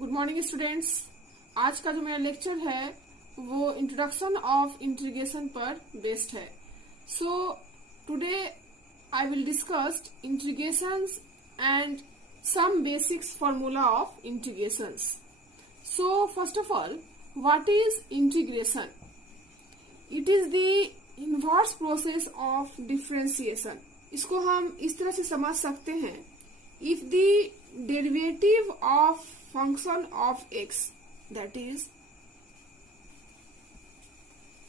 Good morning students. आज का जो मेरा लेक्चर है वो इंट्रोडक्शन ऑफ इंटीग्रेशन पर बेस्ड है। So today I will discuss integrations and some basics formula of integrations. So first of all, what is integration? It is the inverse process of differentiation. इसको हम इस तरह से समझ सकते हैं, if the derivative of function of x, that is,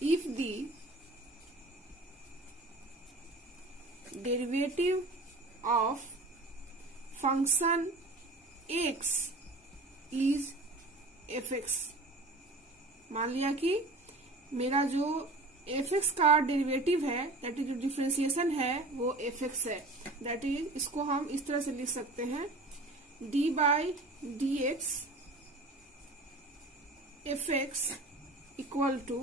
if the derivative of function x is fx, मान लिया कि मेरा जो fx का डेरिवेटिव है, दैट इज जो डिफरेंशिएशन है वो fx है। दैट इज, इसको हम इस तरह से लिख सकते हैं d by d x fx equal to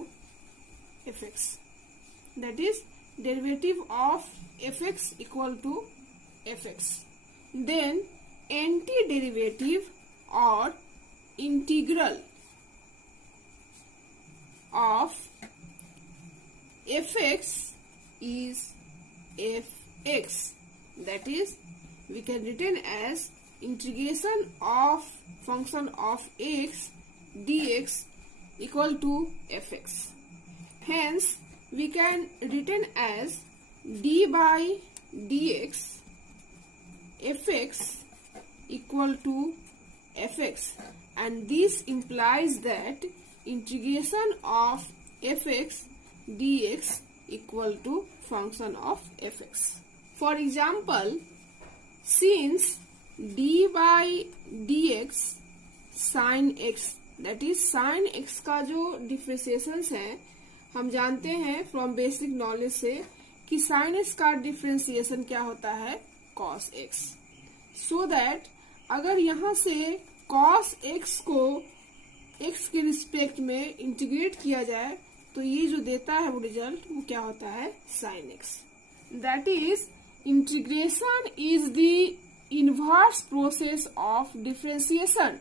fx। That is derivative of fx equal to fx। Then anti derivative और integral of fx is fx, that is, we can written as integration of function of x dx equal to fx. Hence we can written as d by dx fx equal to fx, and this implies that integration of fx dx equal to function of fx. For example, since d by dx sin x, that is sin x का जो differentiation है, हम जानते हैं from basic knowledge से कि sin x का differentiation क्या होता है, cos x। सो दैट अगर यहाँ से cos x को x के रिस्पेक्ट में इंटीग्रेट किया जाए तो ये जो देता है वो रिजल्ट वो क्या होता है, sin x। That is, integration is the inverse process of differentiation.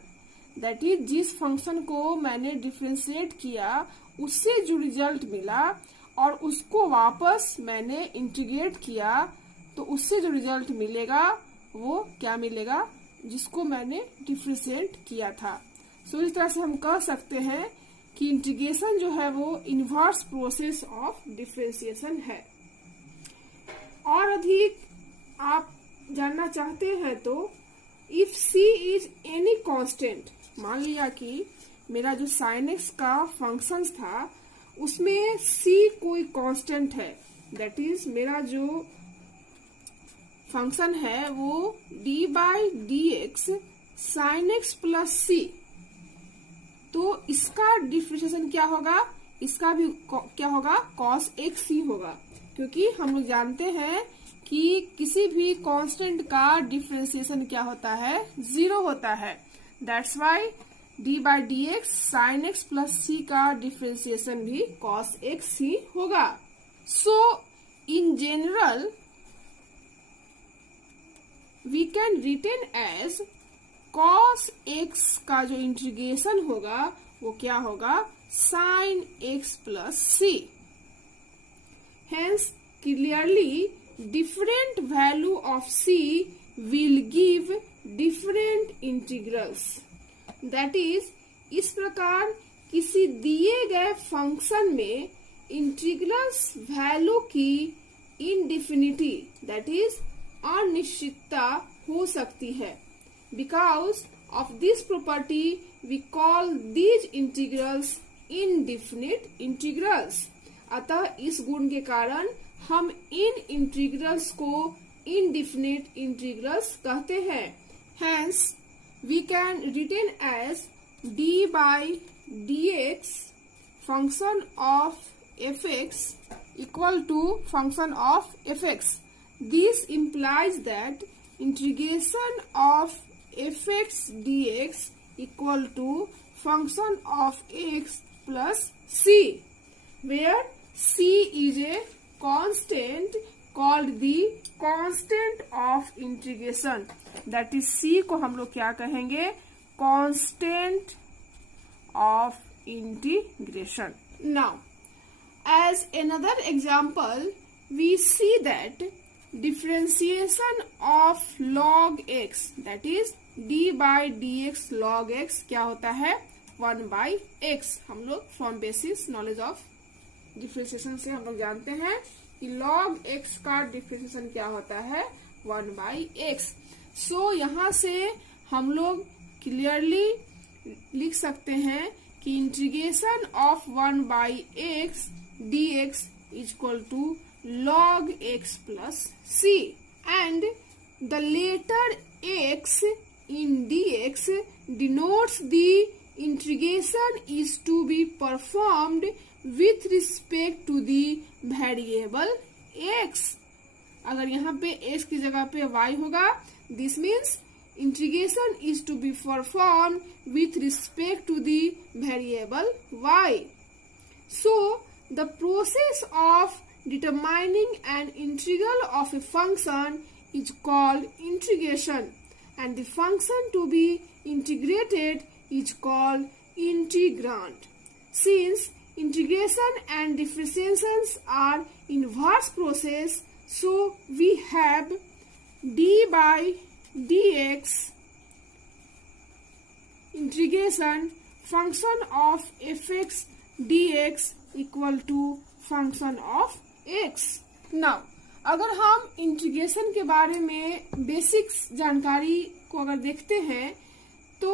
That is, जिस फंक्शन को मैंने डिफरेंशिएट किया उससे जो रिजल्ट मिला और उसको वापस मैंने इंटीग्रेट किया तो उससे जो रिजल्ट मिलेगा वो क्या मिलेगा, जिसको मैंने डिफरेंशिएट किया था। सो इस तरह से हम कह सकते हैं कि इंटीग्रेशन जो है वो इनवर्स प्रोसेस ऑफ डिफरेंशिएशन है। और अधिक आप जानना चाहते हैं तो if c is any constant, मान लिया कि मेरा जो sin x का फंक्शन था उसमें c कोई कांस्टेंट है, दैट इज मेरा जो फंक्शन है वो d by d x sine x plus c, तो इसका डिफरेंशिएशन क्या होगा, इसका भी क्या होगा, cos x ही होगा, क्योंकि हम लोग जानते हैं कि किसी भी कांस्टेंट का डिफरेंशिएशन क्या होता है, 0 होता है। That's why d by d x sine x plus c का डिफरेंशिएशन भी cos x ही होगा। So in general we can written as cos x का जो इंटीग्रेशन होगा वो क्या होगा, sin x plus c। Hence clearly different value of c will give different integrals. That is, इस प्रकार किसी दिए गए फंक्शन में इंटीग्रल्स वैल्यू की इनडिफिनिटी, दैट इज अनिश्चितता हो सकती है। Because of this property, we call these integrals indefinite integrals. अतः इस गुण के कारण हम इन इंटीग्रल्स को indefinite integrals कहते हैं। Hence, we can written as d by dx function of fx equal to function of fx. This implies that integration of fx dx equal to function of x plus c, where c is a constant called the constant of integration। that is c को हम लोग क्या कहेंगे, constant of integration. Now, as another example, we see that differentiation of log x, that is d by dx log x क्या होता है 1 by x. हम लोग from basis knowledge of differentiation से हम लोग जानते हैं कि log x का डिफरेंशिएशन क्या होता है 1 by x. सो यहाँ से हम लोग क्लियरली लिख सकते हैं कि integration of 1 by x dx is equal to log x plus c, and the letter x in dx denotes the integration is to be performed with respect to the variable x. अगर यहाँ पे x की जगह पे y होगा, this means integration is to be performed with respect to the variable y. So the process of determining an integral of a function is called integration, and the function to be integrated is called integrand. Since integration and differentiations are inverse process, so we have d by dx integration function of fx dx equal to function of x. Now, अगर हम integration के बारे में basics जानकारी को अगर देखते हैं तो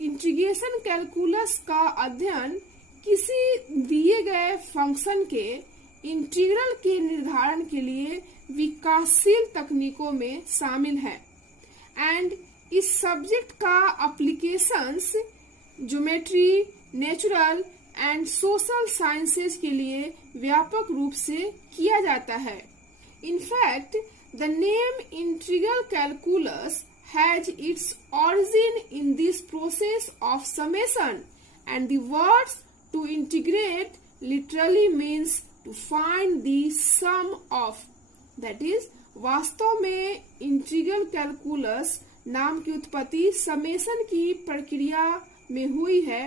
इंटीग्रेशन कैलकुलस का अध्ययन किसी दिए गए फंक्शन के इंटीग्रल के निर्धारण के लिए विकासशील तकनीकों में शामिल है, एंड इस सब्जेक्ट का applications geometry, natural and social sciences के लिए व्यापक रूप से किया जाता है. In fact, the name integral calculus has its origin in this process of summation, and the words to integrate literally means to find the sum of. That is, वास्तव में इंटीग्रल कैलकुलस नाम की उत्पत्ति समेशन की प्रक्रिया में हुई है,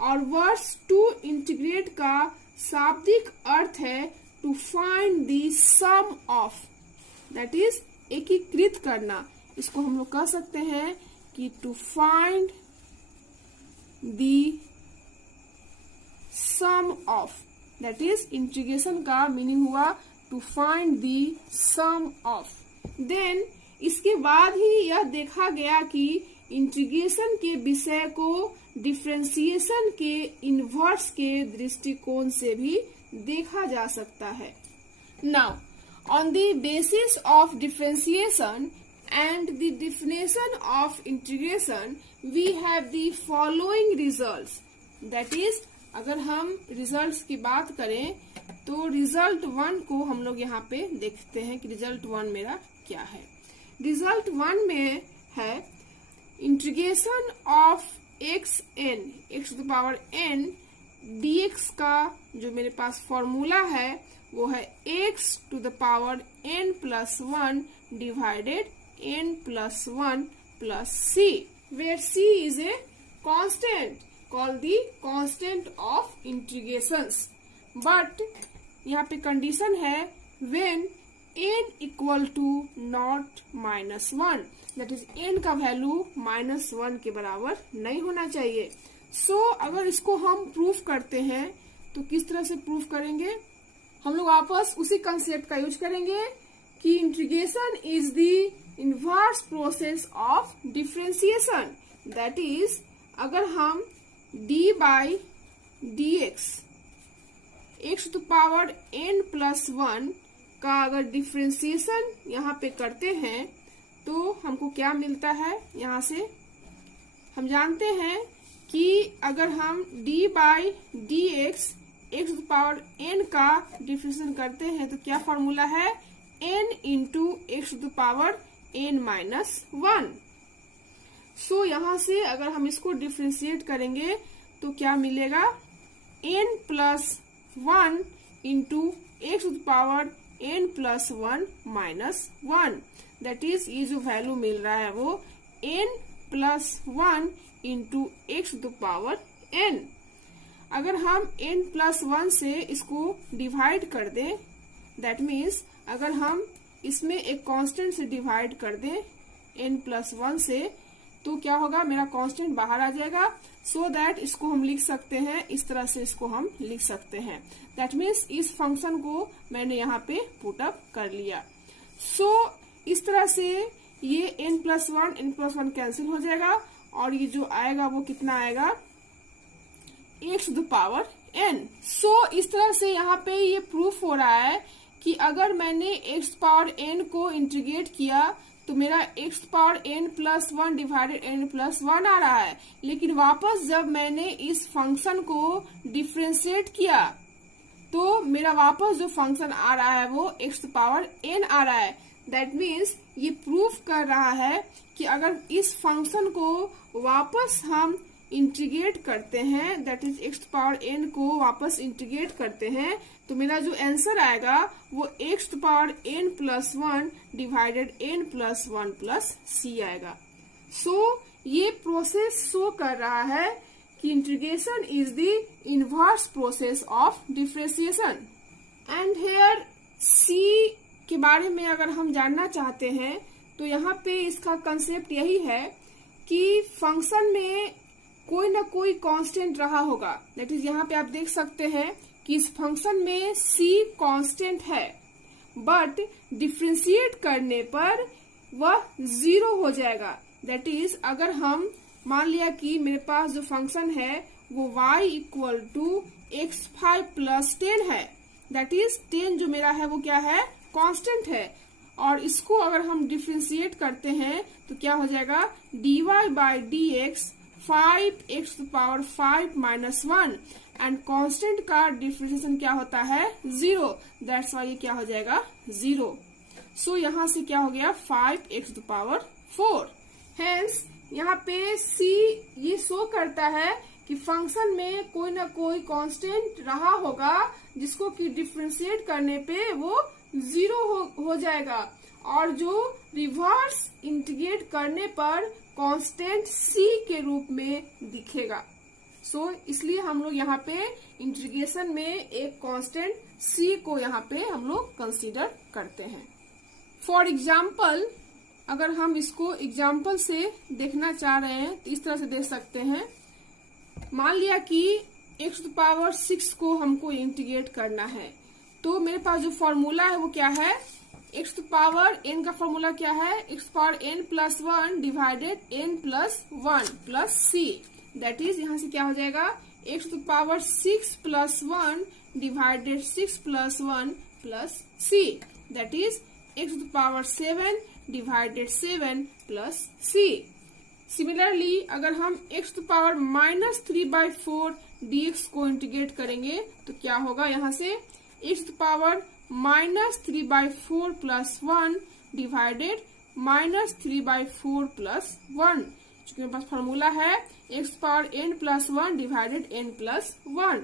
और वर्ड्स टू इंटीग्रेट का शाब्दिक अर्थ है to find the sum of, that is एकीकृत करना. इसको हम लोग कह सकते हैं कि to find the sum of, that is integration का मीनिंग हुआ to find the sum of. Then इसके बाद ही यह देखा गया कि इंटीग्रेशन के विषय को डिफरेंशिएशन के इनवर्स के दृष्टिकोण से भी देखा जा सकता है. Now, on the basis of differentiation and the definition of integration we have the following results. That is, अगर हम रिजल्ट्स की बात करें तो रिजल्ट 1 को हम लोग यहाँ पे देखते हैं कि रिजल्ट 1 मेरा क्या है. रिजल्ट 1 में है integration of xn x to the power n dx का जो मेरे पास फॉर्मूला है वो है x to the power n plus 1 divided n plus 1 plus c, where c is a constant called the constant of integrations. But यहाँ पे condition है when n equal to not minus 1, that is n का value -1 के बराबर नहीं होना चाहिए. सो अगर इसको हम प्रूफ करते हैं तो किस तरह से प्रूफ करेंगे? हम लोग वापस उसी कंसेप्ट का यूज करेंगे कि integration is the inverse process of differentiation. That is, अगर हम d by dx x to the power n plus 1 का अगर डिफरेंशिएशन यहाँ पे करते हैं तो हमको क्या मिलता है? यहाँ से हम जानते हैं कि अगर हम d by d x x to the power n का डिफरेंशिएशन करते हैं तो क्या फॉर्मूला है? n into x to the power n minus 1. So यहाँ से अगर हम इसको डिफरेंशिएट करेंगे तो क्या मिलेगा? n plus 1 into x to the power n plus 1 minus 1. That is, ये जो वैल्यू मिल रहा है वो n plus 1 into x to power n। अगर हम n+1 से इसको डिवाइड कर दें, दैट मीन्स अगर हम इसमें एक कांस्टेंट से डिवाइड कर दें n+1 से, तो क्या होगा, मेरा कांस्टेंट बाहर आ जाएगा। सो दैट इसको हम लिख सकते हैं, इस तरह से इसको हम लिख सकते हैं। दैट मीन्स इस फंक्शन को मैंने यहाँ पे पुट अप कर लिया। सो इस तरह से ये n+1 कैंसिल हो जाएगा और ये जो आएगा वो कितना आएगा, x to the power n। So इस तरह से यहाँ पे ये प्रूफ हो रहा है कि अगर मैंने x पावर n को इंटीग्रेट किया तो मेरा x power n+1 divided n+1 आ रहा है, लेकिन वापस जब मैंने इस फंक्शन को डिफ्रेंशिएट किया तो मेरा वापस जो फंक्शन आ रहा है वो x पावर n आ रहा है। दैट मीन्स ये प्रूफ कर रहा है कि अगर इस फंक्शन को वापस हम इंटीग्रेट करते हैं, that is x power n को वापस इंटीग्रेट करते हैं, तो मेरा जो आंसर आएगा वो x power n+1 divided n+1 plus c आएगा। सो ये प्रोसेस शो कर रहा है कि integration is the inverse process of differentiation. And here c के बारे में अगर हम जानना चाहते हैं तो यहाँ पे इसका कंसेप्ट यही है कि फंक्शन में कोई ना कोई कांस्टेंट रहा होगा। दैट इज यहाँ पे आप देख सकते हैं कि इस फंक्शन में c कांस्टेंट है, बट डिफ्रेंशिएट करने पर वह 0 हो जाएगा। दैट इज अगर हम मान लिया कि मेरे पास जो फंक्शन है वो y equal to x5 plus 10 है, दैट इज 10 जो मेरा है वो क्या है, कांस्टेंट है, और इसको अगर हम डिफ्रेंशिएट करते हैं तो क्या हो जाएगा, dy by dx 5x to power 5 minus 1, and constant का डिफ्रेंशिएशन क्या होता है, 0। दैट्स वाई ये क्या हो जाएगा, 0। सो यहाँ से क्या हो गया, 5x टू पावर 4। हेंस यहाँ पे c ये शो करता है कि फंक्शन में कोई ना कोई कांस्टेंट रहा होगा जिसको कि डिफ्रेंशिएट करने पे वो 0 हो जाएगा, और जो रिवर्स इंटीग्रेट करने पर कांस्टेंट c के रूप में दिखेगा। सो इसलिए हम लोग यहाँ पे इंटीग्रेशन में एक कांस्टेंट c को यहाँ पे हम लोग कंसीडर करते हैं। फॉर एग्जाम्पल अगर हम इसको एग्जाम्पल से देखना चाह रहे हैं तो इस तरह से देख सकते हैं। मान लिया कि x टू पावर 6 को हमको इंटीग्रेट करना है, तो मेरे पास जो फॉर्मूला है वो क्या है, x टू पावर n का फॉर्मूला क्या है, x power n+1 divided n+1 plus c। That is यहाँ से क्या हो जाएगा, x to power 6 plus 1 divided 6 plus 1 plus c। That is x to power 7 divided 7 plus c। Similarly अगर हम x टू पावर -3/4 dx को इंटीग्रेट करेंगे तो क्या होगा, यहाँ से x to power -3/4 plus 1 divided -3/4 plus 1। चूंकि मेरे पास फॉर्मूला है x power n+1 divided n+1,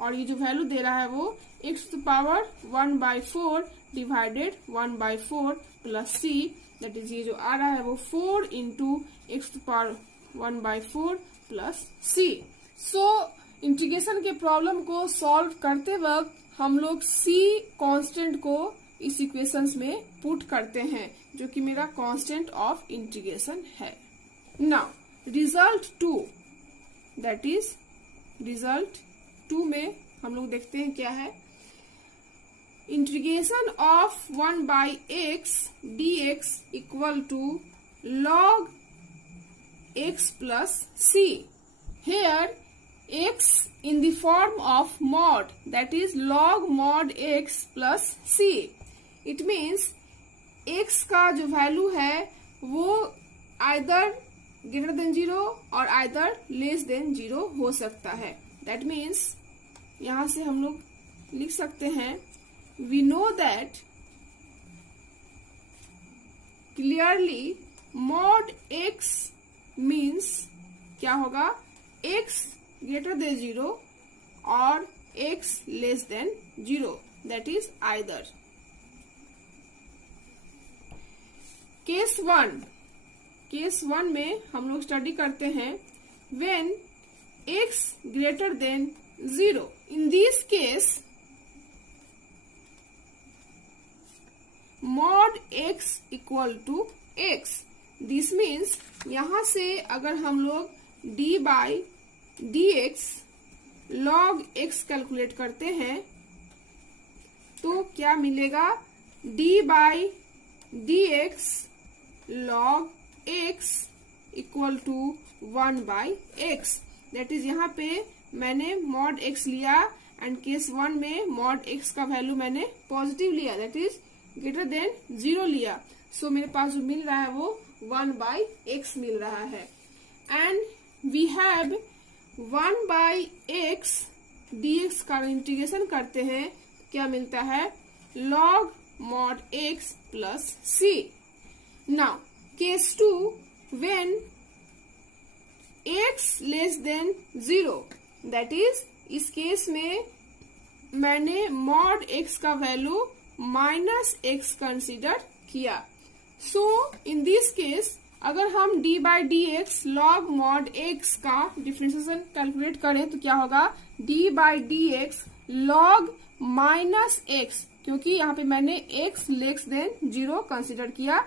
और ये जो वैल्यू दे रहा है वो x to power 1/4 divided 1/4 plus c। That is ये जो आ रहा है वो 4 into x to power 1/4 plus c। So integration के प्रॉब्लम को सॉल्व करते वक्त हम लोग c कांस्टेंट को इस इक्वेशंस में पुट करते हैं, जो कि मेरा कांस्टेंट ऑफ इंटीग्रेशन है। Now result 2, that is result 2 में हम लोग देखते हैं क्या है, integration of 1/x dx equal to log x plus c। Here x in the form of mod, that is log mod x plus c। It means x का जो value है वो either greater than 0 और either less than 0 हो सकता है। That means यहाँ से हम लोग लिख सकते हैं, we know that clearly mod x means क्या होगा, x greater than 0 और x less than 0, that is either। Case 1 में हम लोग स्टडी करते हैं when x greater than 0. In this case, mod x equal to x. This means यहाँ से अगर हम लोग d by dx log x calculate करते हैं तो क्या मिलेगा, d by dx log x equal to 1 by x. That is यहाँ पे मैंने mod x लिया एंड केस 1 में mod x का वैल्यू मैंने पॉजिटिव लिया, दैट इज ग्रेटर देन 0 लिया. सो मेरे पास जो मिल रहा है वो 1 by x मिल रहा है. And we have 1 by x dx का इंटीग्रेशन करते हैं, क्या मिलता है, log mod x plus c. Now case 2, when x less than 0, that is इस केस में मैंने mod x का वैल्यू माइनस x कंसिडर किया. सो इन दिस केस अगर हम d by d x log mod x का differentiation calculate करें तो क्या होगा, d by d x log minus x, क्योंकि यहाँ पे मैंने x लेस देन 0 कंसिडर किया,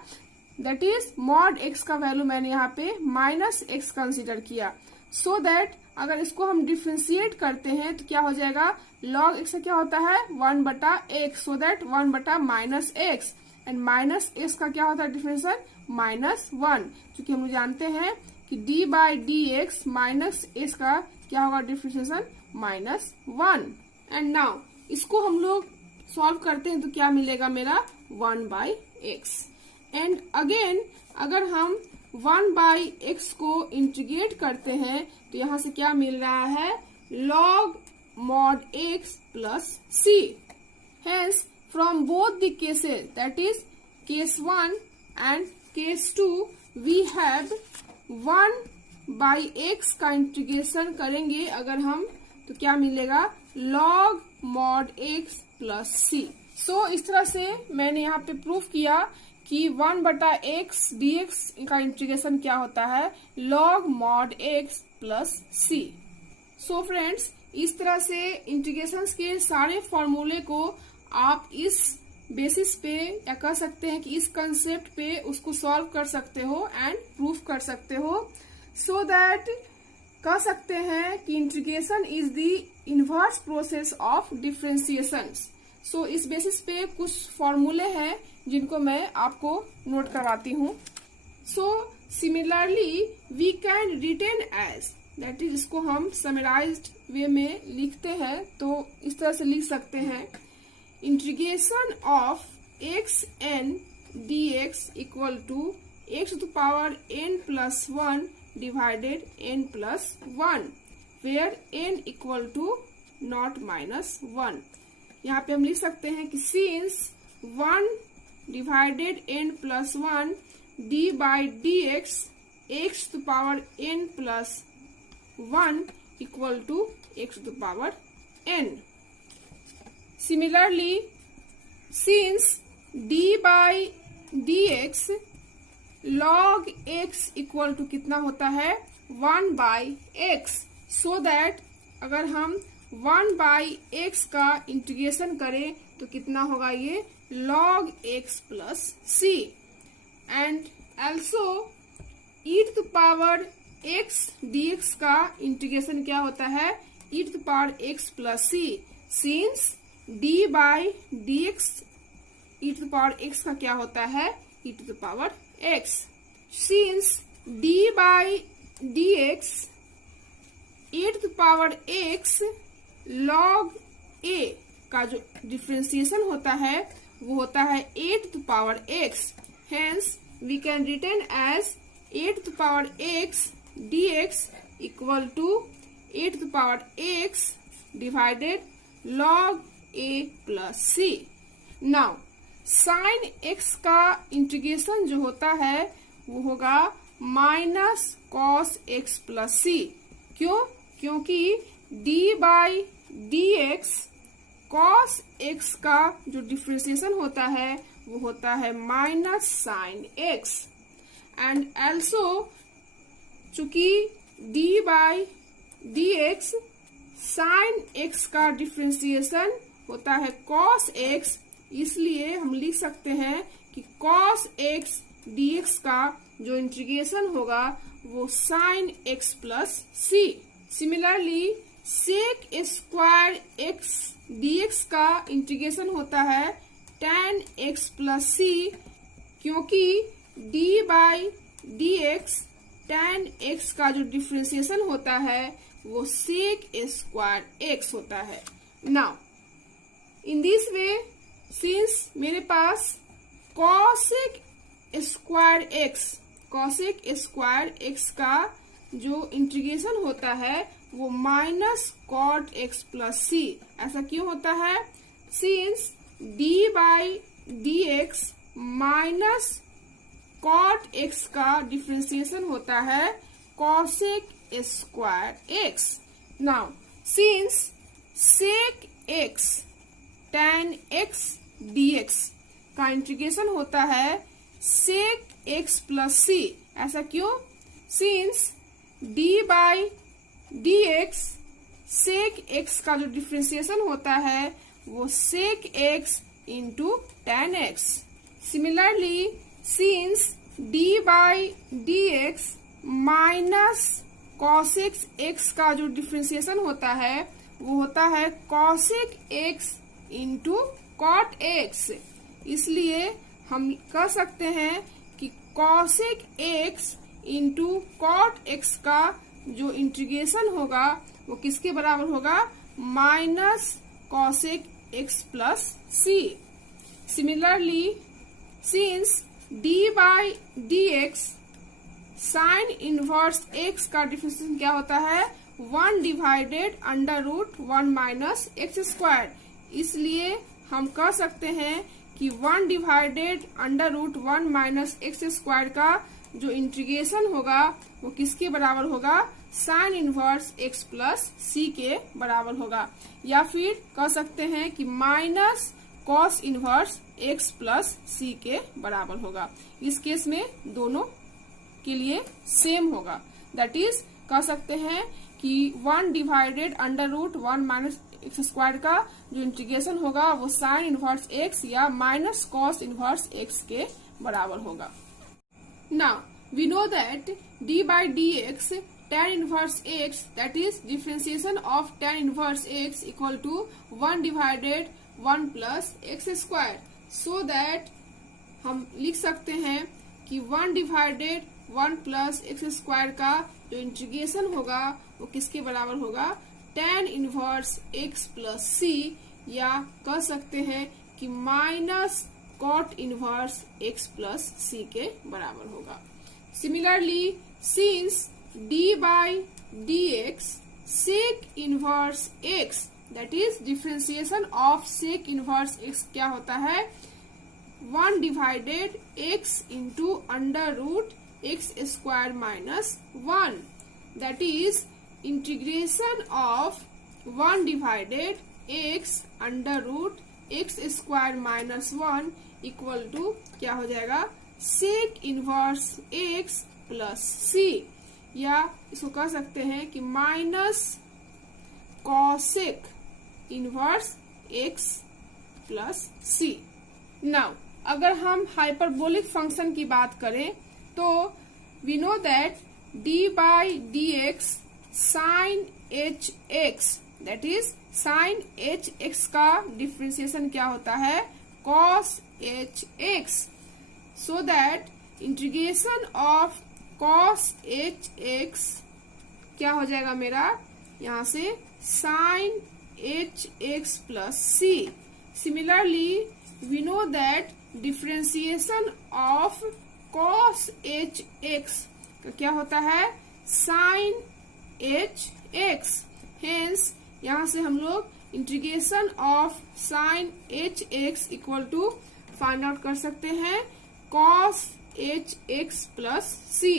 दैट इज mod x का वैल्यू मैंने यहाँ पे माइनस x कंसिडर किया. सो दैट अगर इसको हम डिफ्रेंशिएट करते हैं तो क्या हो जाएगा, log x का क्या होता है 1 बटा x, सो दैट 1 बटा minus x and minus x का क्या होता है डिफरेंशिएशन माइनस 1, क्योंकि हम जानते हैं कि d by d x minus x का क्या होगा डिफरेंशिएशन माइनस 1. एंड नाउ इसको हम लोग सॉल्व करते हैं तो क्या मिलेगा मेरा 1 बाई एक्स. एंड अगेन अगर हम 1 बाई एक्स को इंटीग्रेट करते हैं तो यहाँ से क्या मिल रहा है, log mod x plus c. Hence from both the cases, that is case 1 and case 2, we have 1 by x का इंटीग्रेशन करेंगे अगर हम तो क्या मिलेगा, log mod x plus c. सो इस तरह से मैंने यहाँ पे प्रूफ किया कि 1 बटा x dx का इंटीग्रेशन क्या होता है, log mod x plus c. सो फ्रेंड्स, इस तरह से इंटीग्रेशन के सारे फॉर्मूले को आप इस बेसिस पे या कह सकते हैं कि इस कंसेप्ट पे उसको सॉल्व कर सकते हो एंड प्रूफ कर सकते हो. सो दैट कह सकते हैं कि integration is the inverse process of differentiation. So इस बेसिस पे कुछ फॉर्मूले हैं जिनको मैं आपको नोट करवाती हूँ. So similarly we can written as, that is इसको हम समराइज्ड वे में लिखते हैं तो इस तरह से लिख सकते हैं, integration of x n d x equal to x to power n plus 1 divided n plus 1, where n equal to not minus 1. यहाँ पे हम लिख सकते हैं कि since 1 divided n plus 1 d by d x to power n plus 1 equal to x to power n. Similarly since d by d x log x equal to कितना होता है 1 बाई एक्स, सो दैट अगर हम 1 by x का integration करें तो कितना होगा ये log x plus c. And also e to power x dx का इंटीग्रेशन क्या होता है e to power x plus c. Since d by d x e to power x का क्या होता है e to power x. Since d by d x e to power x log a का जो differentiation होता है वो होता है a to power x. Hence we can written as a to power x dx equal to a to power x divided log a plus c. Now sine x का integration जो होता है वो होगा minus cos x plus c. क्यों? क्योंकि d by d x cos x का जो डिफ्रेंशिएशन होता है वो होता है minus sine x. And also चूंकि d by d x sine x का डिफ्रेंसिएशन होता है कॉस एक्स, इसलिए हम लिख सकते हैं कि कॉस एक्स डीएक्स का जो इंटीग्रेशन होगा वो sine x plus c. Similarly sec square x dx का इंटीग्रेशन होता है tan एक्स प्लस सी, क्योंकि d by d x tan x का जो डिफ्रेंसिएशन होता है वो सेक स्क्वायर एक्स होता है। Now in this way, since मेरे पास कॉसेक स्क्वायर एक्स का जो इंटीग्रेशन होता है वो minus cot x plus c. ऐसा क्यों होता है? Since d by d x minus cot x का डिफ्रेंसिएशन होता है cosec square x. Now since sec x tan x dx का इंटीग्रेशन होता है सेक एक्स प्लस सी। ऐसा क्यों? Since d by d x sec x का जो डिफ्रेंसिएशन होता है वो sec x into tan x. Similarly since d by d x minus cosec x का जो डिफ्रेंसिएशन होता है वो होता है cosec x into cot x, इसलिए हम कह सकते हैं कि cosec x into cot x का जो इंटीग्रेशन होगा वो किसके बराबर होगा? Minus cosec x plus c. Similarly since d by d x sine inverse x का डिफरेंशिएशन क्या होता है? 1 divided under root 1 minus x square, इसलिए हम कह सकते हैं कि 1 divided under root 1 minus x square का जो इंटीग्रेशन होगा वो किसके बराबर होगा? Sine inverse x plus c के बराबर होगा, या फिर कह सकते हैं कि minus cos inverse x plus c के बराबर होगा। इस केस में दोनों के लिए सेम होगा, दैट इज कह सकते हैं कि 1 divided under root 1 minus x square का जो इंटीग्रेशन होगा वो साइन इनवर्स एक्स या माइनस कॉस इनवर्स एक्स के बराबर होगा। Now we know that d by dx tan inverse x, that is differentiation of tan inverse x equal to 1 divided 1 plus x square, so that हम लिख सकते हैं कि 1 divided 1 plus x square का जो इंटीग्रेशन होगा वो किसके बराबर होगा? tan inverse x plus c, या कह सकते हैं कि minus cot inverse x plus c के बराबर होगा। Similarly since d by d x sec inverse x, that is differentiation of sec inverse x क्या होता है? 1 divided x into under root x square minus 1, that is integration of 1 divided x under root x square minus 1 equal to क्या हो जाएगा? सेक inverse x plus c, या इसको कह सकते हैं कि minus cosec inverse x plus c. Now अगर हम हाइपरबोलिक फंक्शन की बात करें तो we know that d by d x sine h x, that is sine h x का डिफ्रेंसिएशन क्या होता है? Cos h x, so that integration of cos h x क्या हो जाएगा मेरा? यहाँ से sine h x plus c. Similarly we know that differentiation of cos h x का क्या होता है? Sign h x. हेंस यहाँ से हम लोग integration of sine h x equal to find out कर सकते हैं cos h x plus c,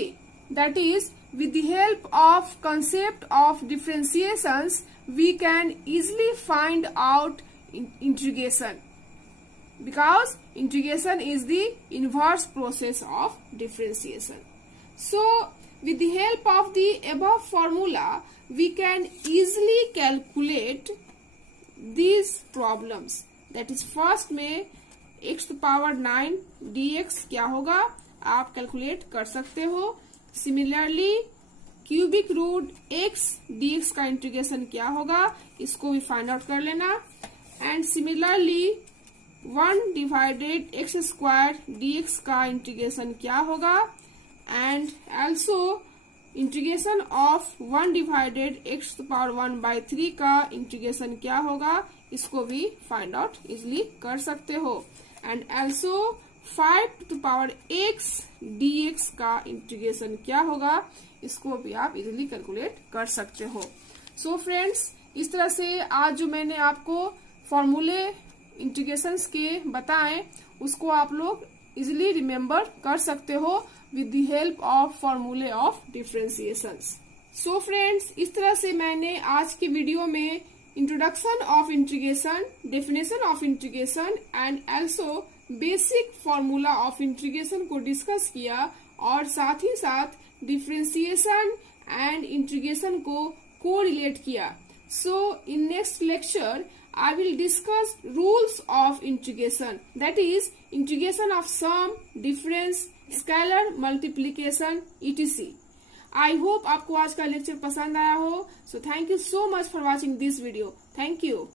that is with the help of concept of differentiations we can easily find out integration, because integration is the inverse process of differentiation. So with the help of the above formula we can easily calculate these problems. That is first में x to power 9 dx क्या होगा आप calculate कर सकते हो. Similarly cubic root x dx का integration क्या होगा इसको भी फाइंड आउट कर लेना. And similarly 1 divided x square dx का इंटीग्रेशन क्या होगा. And also integration of 1 divided x to power 1/3 का इंटीग्रेशन क्या होगा इसको भी फाइंड आउट इजिली कर सकते हो. And also 5 to power x dx का इंटीग्रेशन क्या होगा इसको भी आप इजिली कैलकुलेट कर सकते हो. सो फ्रेंड्स, इस तरह से आज जो मैंने आपको फॉर्मूले इंटीग्रेशंस के बताएं उसको आप लोग इजिली रिमेम्बर कर सकते हो with the help of formulae of differentiations. So friends, इस तरह से मैंने आज की वीडियो में introduction of integration, definition of integration and also basic formula of integration को डिस्कस किया और साथ ही साथ डिफरेंशिएशन एंड इंटीग्रेशन को कोरिलेट किया. So in next lecture I will discuss rules of integration, that is integration of sum, difference, scalar multiplication etc. I hope आपको आज का लेक्चर पसंद आया हो. So thank you so much for watching this video. Thank you.